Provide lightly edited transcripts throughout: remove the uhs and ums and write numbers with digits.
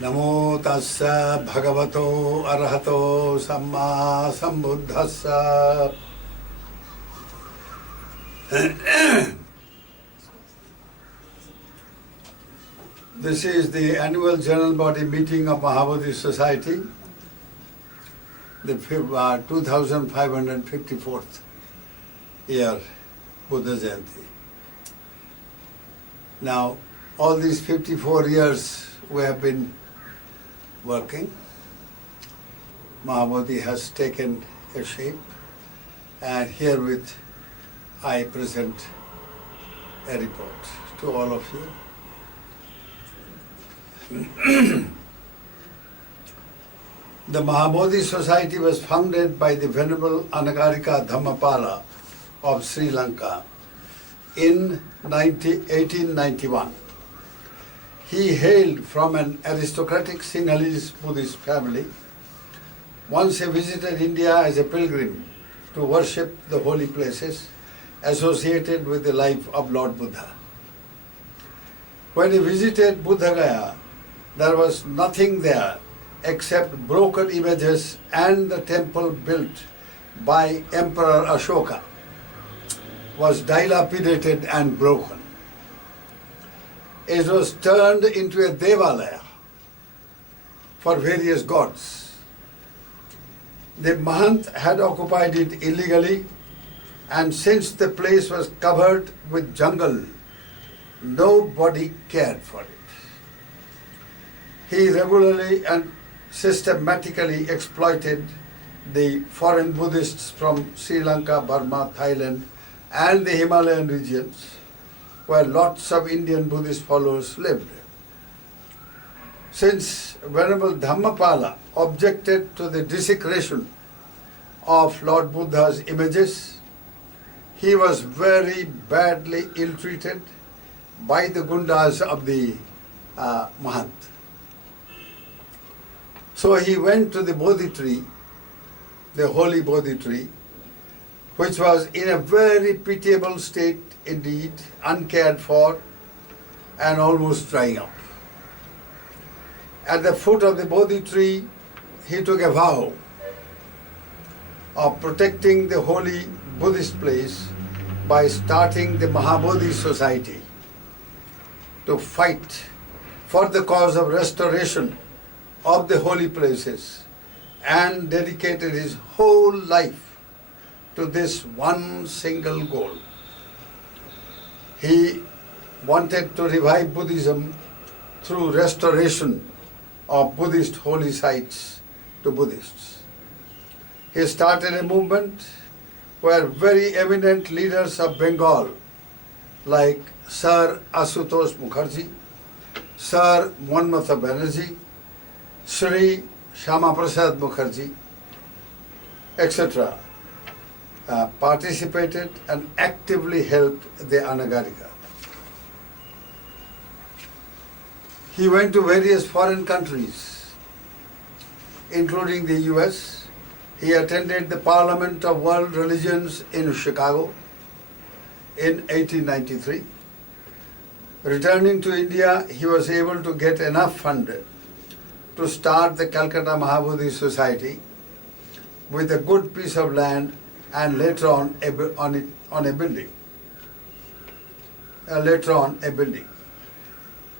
Namo tassa bhagavato arahato samma sambuddhassa. This is the annual general body meeting of Maha Bodhi Society, the 2554th year Buddha Jayanti. Now, all these 54 years we have been working. Maha Bodhi has taken a shape, and herewith I present a report to all of you. The Maha Bodhi Society was founded by the Venerable Anagarika Dhammapala of Sri Lanka in 1891. He hailed from an aristocratic Sinhalese Buddhist family. Once he visited India as a pilgrim to worship the holy places associated with the life of Lord Buddha. When he visited Buddha Gaya, there was nothing there except broken images and the temple built by Emperor Ashoka was dilapidated and broken. It was turned into a devalaya for various gods. The Mahant had occupied it illegally, and since the place was covered with jungle, nobody cared for it. He regularly and systematically exploited the foreign Buddhists from Sri Lanka, Burma, Thailand, and the Himalayan regions, where lots of Indian Buddhist followers lived. Since Venerable Dhammapala objected to the desecration of Lord Buddha's images, he was very badly ill-treated by the gundas of the Mahant. So he went to the Bodhi tree, the holy Bodhi tree, which was in a very pitiable state indeed, uncared for and almost drying up. At the foot of the Bodhi tree, he took a vow of protecting the holy Buddhist place by starting the Maha Bodhi Society to fight for the cause of restoration of the holy places, and dedicated his whole life to this one single goal. He wanted to revive Buddhism through restoration of Buddhist holy sites to Buddhists. He started a movement where very eminent leaders of Bengal like Sir Asutosh Mukherjee, Sir Monmatha Banerjee, Sri Shama Prasad Mukherjee, etc. Participated and actively helped the Anagarika. He went to various foreign countries, including the US. He attended the Parliament of World Religions in Chicago in 1893. Returning to India, he was able to get enough funded to start the Calcutta Maha Bodhi Society with a good piece of land and later on a building.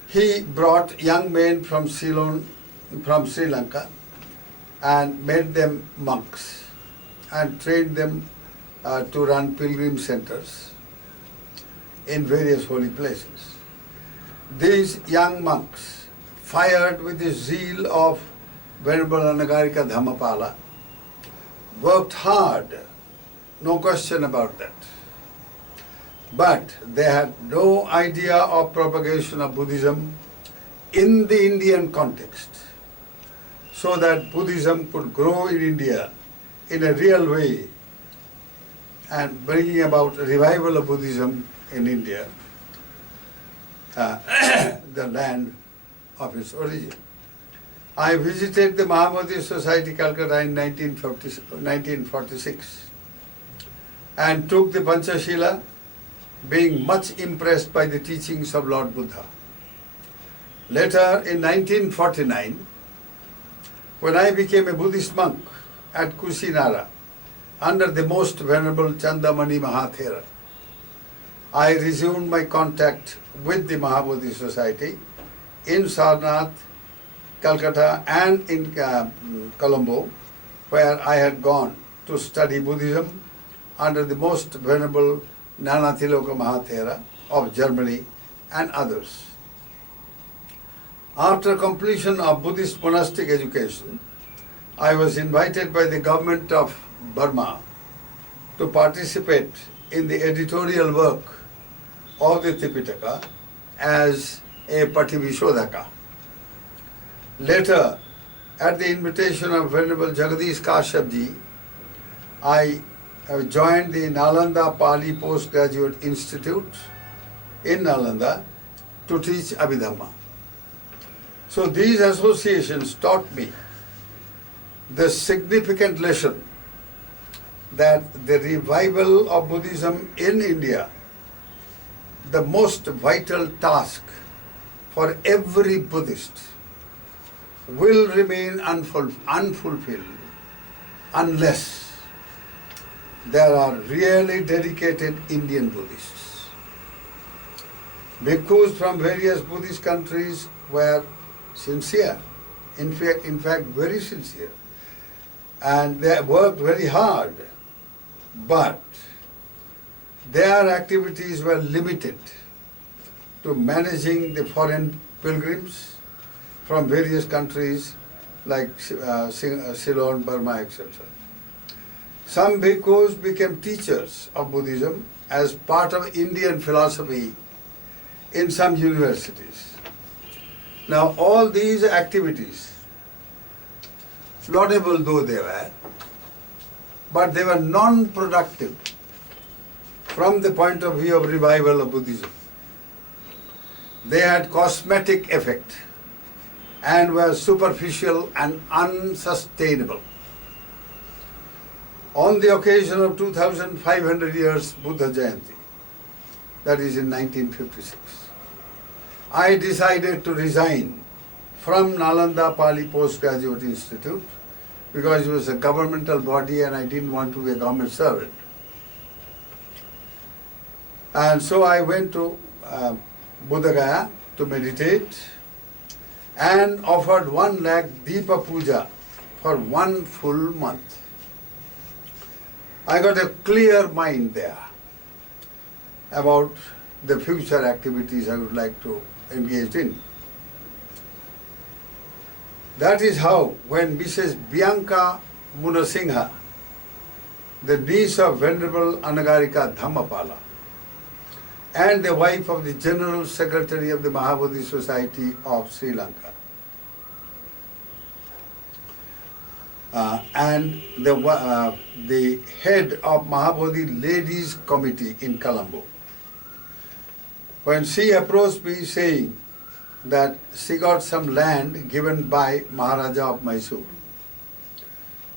He brought young men from Ceylon, from Sri Lanka, and made them monks and trained them to run pilgrim centers in various holy places. These young monks, fired with the zeal of Venerable Anagarika Dhammapala, worked hard, no question about that. But they had no idea of propagation of Buddhism in the Indian context, so that Buddhism could grow in India in a real way and bringing about a revival of Buddhism in India, the land of its origin. I visited the Maha Bodhi Society, Calcutta in 1946 and took the Panchashila, being much impressed by the teachings of Lord Buddha. Later, in 1949, when I became a Buddhist monk at Kusinara, under the most venerable Chandamani Mahathera, I resumed my contact with the Maha Bodhi Society in Sarnath, Calcutta and in Colombo, where I had gone to study Buddhism under the most venerable Nanatiloka Mahathera of Germany and others. After completion of Buddhist monastic education, I was invited by the government of Burma to participate in the editorial work of the Tipitaka as a Pativishodhaka. Later, at the invitation of Venerable Jagadish Kashyapji, I joined the Nalanda Pali Postgraduate Institute in Nalanda to teach Abhidhamma. So these associations taught me the significant lesson that the revival of Buddhism in India, the most vital task for every Buddhist, will remain unfulfilled unless there are really dedicated Indian Buddhists. Bhikkhus from various Buddhist countries were sincere, in fact very sincere, and they worked very hard, but their activities were limited to managing the foreign pilgrims from various countries like Ceylon, Burma, etc. Some bhikkhus became teachers of Buddhism as part of Indian philosophy in some universities. Now all these activities, laudable though they were, but they were non-productive from the point of view of revival of Buddhism. They had cosmetic effect and were superficial and unsustainable. On the occasion of 2500 years Buddha Jayanti, that is in 1956, I decided to resign from Nalanda Pali Postgraduate Institute because it was a governmental body and I didn't want to be a government servant. And so I went to Buddha Gaya to meditate and offered 1 lakh Deepa Puja for 1 full month. I got a clear mind there about the future activities I would like to engage in. That is how, when Mrs. Bianca Munasingha, the niece of Venerable Anagarika Dhammapala, and the wife of the General Secretary of the Maha Bodhi Society of Sri Lanka, and the head of Maha Bodhi Ladies Committee in Colombo, when she approached me saying that she got some land given by Maharaja of Mysore,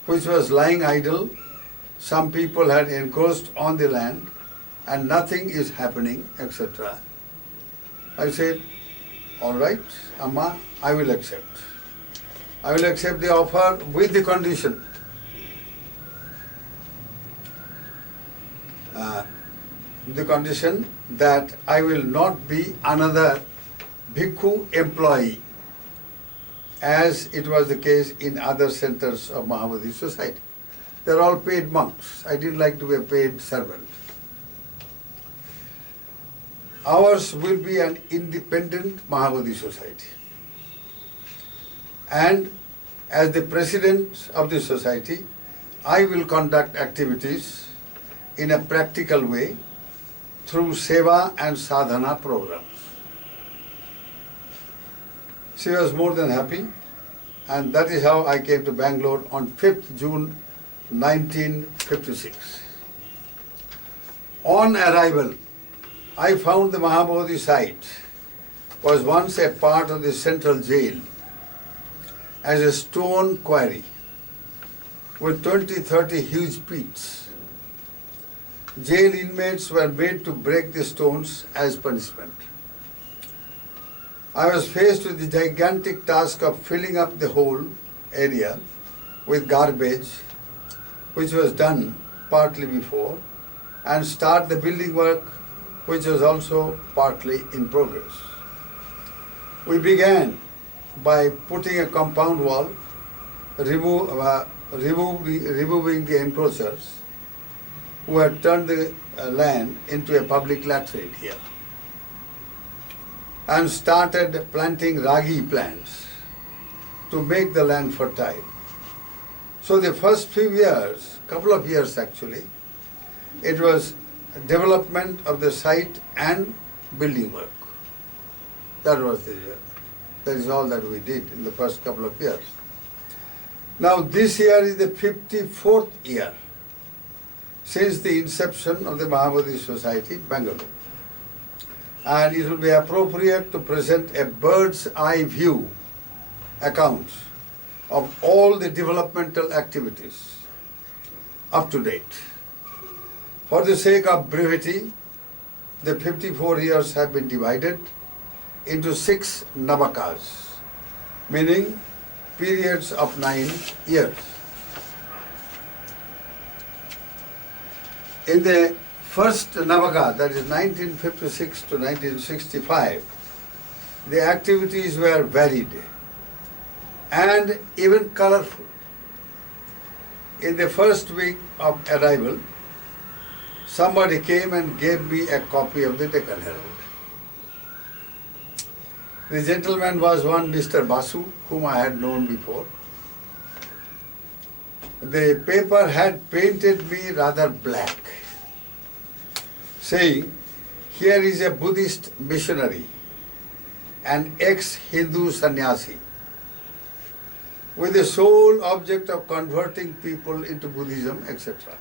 which was lying idle, some people had encroached on the land, and nothing is happening, etc. I said, all right, Amma, I will accept. I will accept the offer with the condition. The condition that I will not be another bhikkhu employee, as it was the case in other centers of Maha Bodhi Society. They are all paid monks. I didn't like to be a paid servant. Ours will be an independent Maha Bodhi Society. And as the president of the society, I will conduct activities in a practical way through seva and sadhana programs. She was more than happy, and that is how I came to Bangalore on 5th June 1956. On arrival, I found the Maha Bodhi site was once a part of the central jail as a stone quarry with 20-30 huge pits. Jail inmates were made to break the stones as punishment. I was faced with the gigantic task of filling up the whole area with garbage, which was done partly before, and start the building work, which was also partly in progress. We began by putting a compound wall, removing the encroachers who had turned the land into a public latrine here, and started planting ragi plants to make the land fertile. So the first few years, couple of years actually, it was development of the site and building work. That is all that we did in the first couple of years. Now this year is the 54th year since the inception of the Maha Bodhi Society, Bangalore. And it will be appropriate to present a bird's eye view account of all the developmental activities up to date. For the sake of brevity, the 54 years have been divided into 6 navakas, meaning periods of 9 years. In the first navaka, that is 1956 to 1965, the activities were varied and even colorful. In the first week of arrival, somebody came and gave me a copy of the Deccan Herald. The gentleman was one Mr. Basu, whom I had known before. The paper had painted me rather black, saying, "Here is a Buddhist missionary, an ex-Hindu sannyasi, with the sole object of converting people into Buddhism, etc."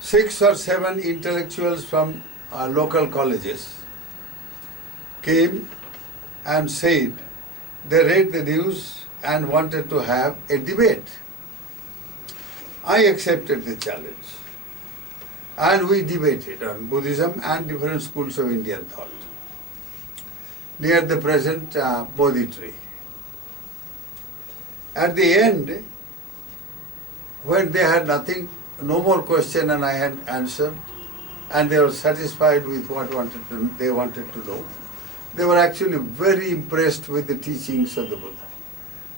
6 or 7 intellectuals from local colleges came and said they read the news and wanted to have a debate. I accepted the challenge and we debated on Buddhism and different schools of Indian thought near the present Bodhi tree. At the end, when they had nothing, no more question and I had answered, and they were satisfied with what they wanted to know, they were actually very impressed with the teachings of the Buddha.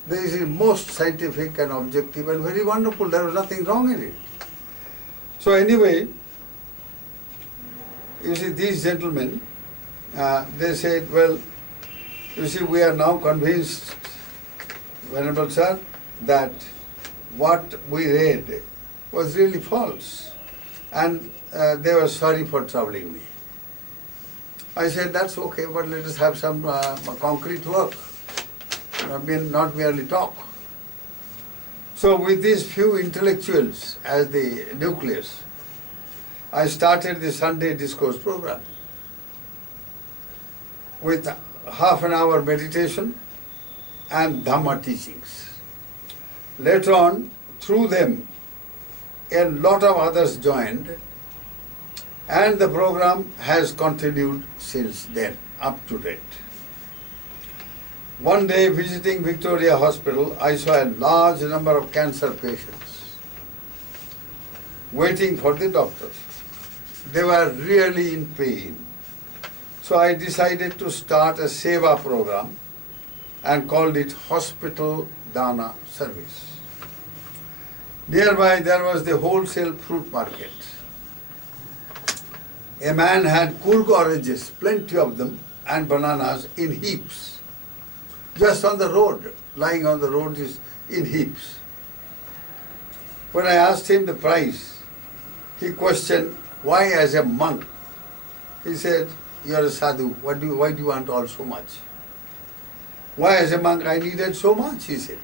This is most scientific and objective and very wonderful. There was nothing wrong in it. So anyway, you see, these gentlemen, they said, well, you see, we are now convinced, Venerable Sir, that what we read was really false. And they were sorry for troubling me. I said, that's okay, but let us have some concrete work, not merely talk. So with these few intellectuals as the nucleus, I started the Sunday discourse program with half an hour meditation and Dhamma teachings. Later on, through them, a lot of others joined, and the program has continued since then, up to date. One day, visiting Victoria Hospital, I saw a large number of cancer patients waiting for the doctors. They were really in pain. So I decided to start a Seva program and called it Hospital Dana Service. Nearby there was the wholesale fruit market. A man had Kurg oranges, plenty of them, and bananas in heaps. Just on the road, lying on the road is in heaps. When I asked him the price, he questioned, why as a monk? He said, you are a sadhu, why do you want all so much? Why as a monk I needed so much, he said.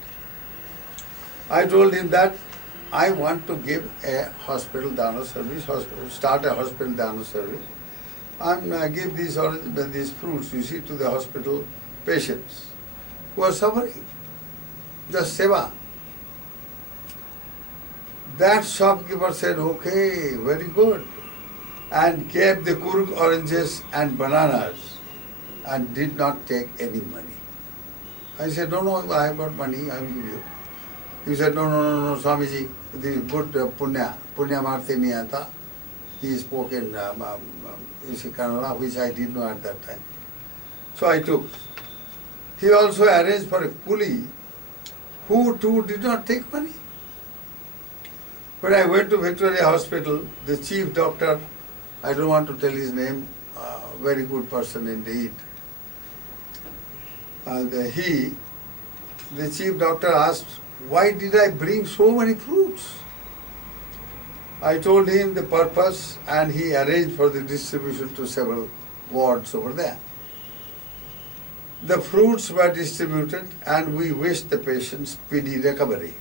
I told him that I want to give a hospital dana service, start a hospital dana service, and give these fruits, you see, to the hospital patients who are suffering. Just seva. That shopkeeper said, okay, very good, and gave the Kurg oranges and bananas and did not take any money. I said, no, I have got money, I will give you. He said, no, Swamiji, this is good punya marte niyata. He spoke in Kannada, which I did not at that time. So I took. He also arranged for a coolie who too did not take money. When I went to Victoria Hospital, the chief doctor, I don't want to tell his name, very good person indeed. And the chief doctor asked, why did I bring so many fruits? I told him the purpose and he arranged for the distribution to several wards over there. The fruits were distributed and we wished the patient speedy recovery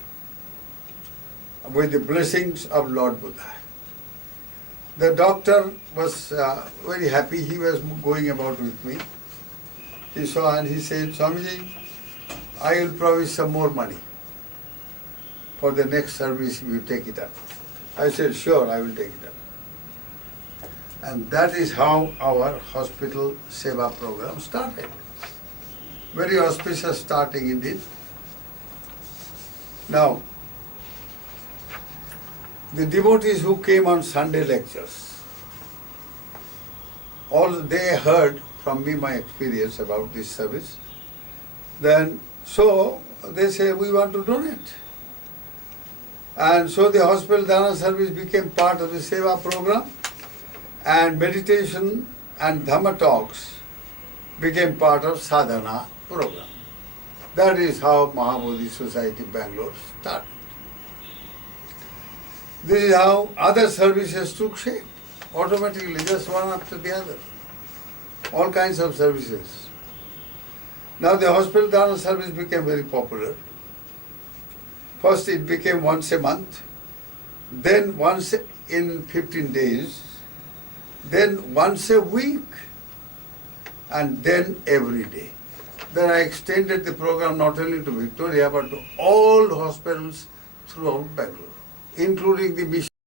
with the blessings of Lord Buddha. The doctor was very happy. He was going about with me. He saw and he said, Swamiji, I will promise some more money for the next service if you take it up. I said, sure, I will take it up. And that is how our hospital Seva program started. Very auspicious starting indeed. Now, the devotees who came on Sunday lectures, all they heard from me my experience about this service. Then, so they say, we want to donate. And so the hospital Dana service became part of the Seva program, and meditation and Dhamma talks became part of Sadhana program. That is how Maha Bodhi Society Bangalore started. This is how other services took shape, automatically, just one after the other. All kinds of services. Now the hospital Dana service became very popular. First it became once a month, then once in 15 days, then once a week, and then every day. Then I extended the program not only to Victoria but to all hospitals throughout Bangalore, including the mission.